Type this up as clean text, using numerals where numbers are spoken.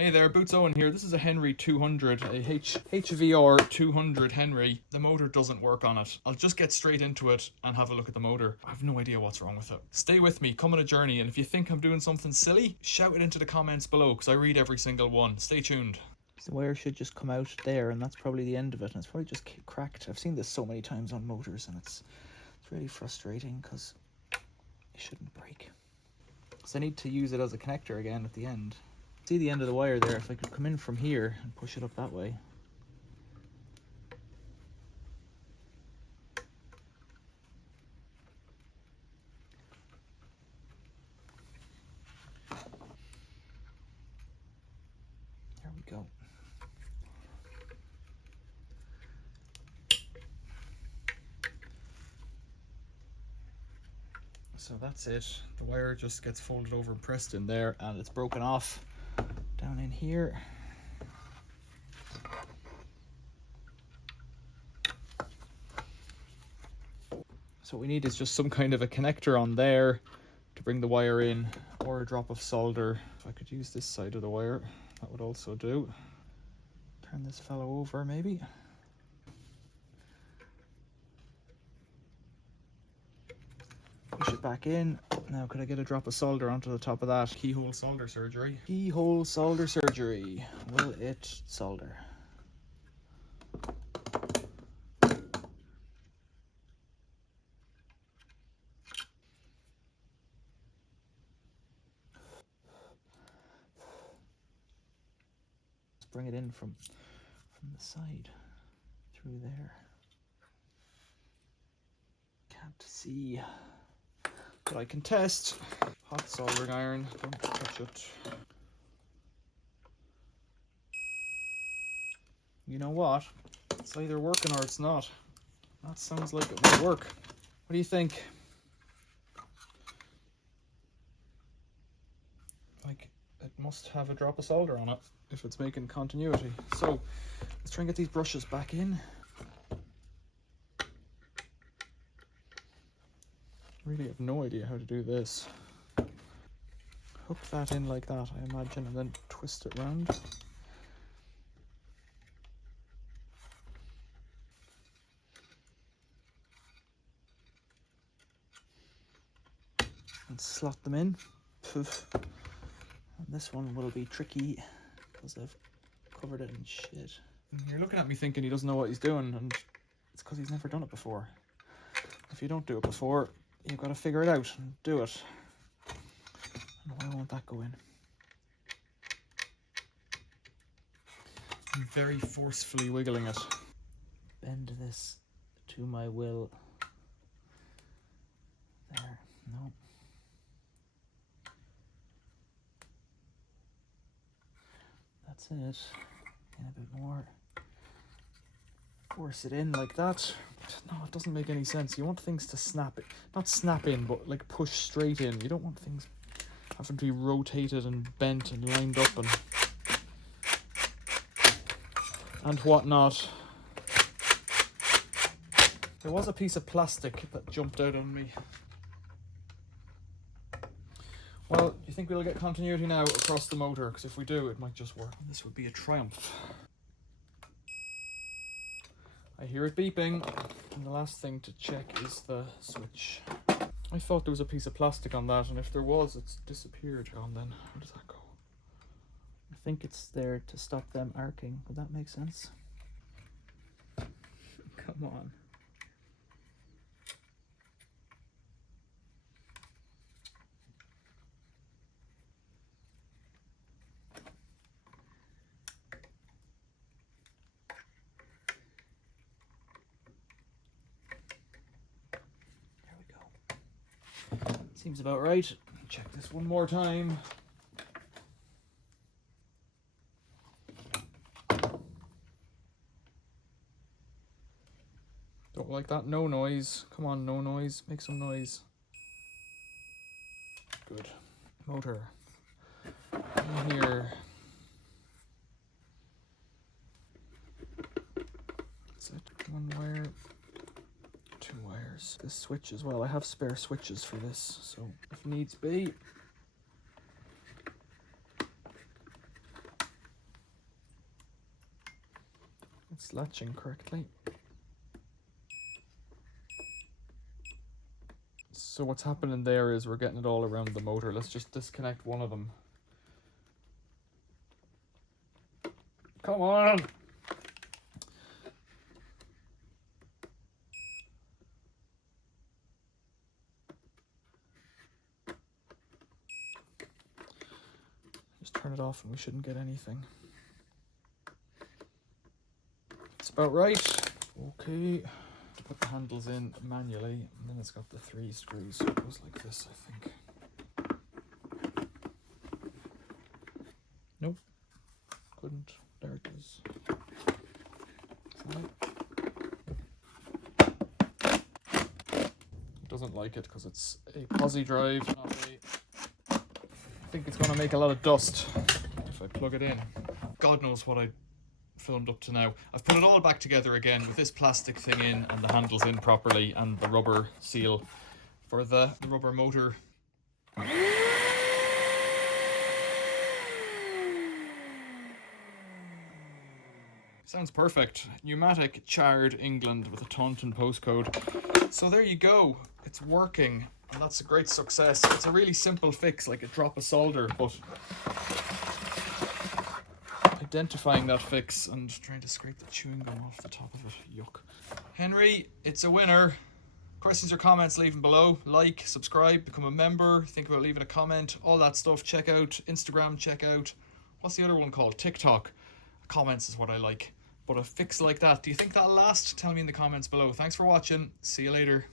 Hey there, Boots Owen here. This is a Henry 200, a HVR200 Henry. The motor doesn't work on it. I'll just get straight into it and have a look at the motor. I have no idea what's wrong with it. Stay with me, come on a journey, and if you think I'm doing something silly, shout it into the comments below, because I read every single one. Stay tuned. The wire should just come out there, and that's probably the end of it, and it's probably just cracked. I've seen this so many times on motors, and it's really frustrating because it shouldn't break. So I need to use it as a connector again at the end. See the end of the wire there? If I could come in from here and push it up that way. There we go. So that's it. The wire just gets folded over and pressed in there, and it's broken off down in here. So what we need is just some kind of a connector on there to bring the wire in, or a drop of solder. If I could use this side of the wire, that would also do. Turn this fellow over maybe. Push it back in. Now could I get a drop of solder onto the top of that? Keyhole solder surgery. Keyhole solder surgery. Will it solder? Let's bring it in from the side through there. Can't see, but I can test. Hot soldering iron, don't touch it. You know what? It's either working or it's not. That sounds like it might work. What do you think? Like, it must have a drop of solder on it if it's making continuity. So, let's try and get these brushes back in. Really have no idea how to do this. Hook that in like that, I imagine, and then twist it round. And slot them in. Poof. And this one will be tricky because I've covered it in shit. You're looking at me thinking he doesn't know what he's doing, and it's because he's never done it before. If you don't do it before, you've got to figure it out and do it. And why won't that go in? I'm very forcefully wiggling it. Bend this to my will. There, no. That's it. And a bit more. Force it in like that. No, it doesn't make any sense. You want things to snap it. Not snap in, but like push straight in. You don't want things having to be rotated and bent and lined up and whatnot. There was a piece of plastic that jumped out on me. Well, do you think we'll get continuity now across the motor? Because if we do, it might just work. This would be a triumph. I hear it beeping, and the last thing to check is the switch. I thought there was a piece of plastic on that, and if there was, it's disappeared. Gone then. How does that go? I think it's there to stop them arcing. Would that make sense? Come on. Seems about right. Check this one more time. Don't like that no noise. Come on, no noise. Make some noise. Good. Motor. In here. That's it. One wire. Two wires. This switch as well. I have spare switches for this, so if needs be. It's latching correctly. So what's happening there is we're getting it all around the motor. Let's just disconnect one of them. Come on! Just turn it off and we shouldn't get anything. It's about right. Okay. Put the handles in manually, and then it's got the 3 screws, so it goes like this, I think. Nope. Couldn't. There it is. It doesn't like it because it's a posi drive, not a... I think it's going to make a lot of dust if I plug it in. God knows what I filmed up to now. I've put it all back together again with this plastic thing in and the handles in properly and the rubber seal for the rubber motor. Sounds perfect. Numatic, Chard, England with a Taunton postcode. So there you go. It's working and that's a great success. It's a really simple fix, like a drop of solder, but identifying that fix and trying to scrape the chewing gum off the top of it. Yuck. Henry, it's a winner. Questions or comments, leave them below. Like, subscribe, become a member, think about leaving a comment, all that stuff. Check out Instagram, check out, what's the other one called? TikTok. Comments is what I like. But a fix like that, do you think that'll last? Tell me in the comments below. Thanks for watching. See you later.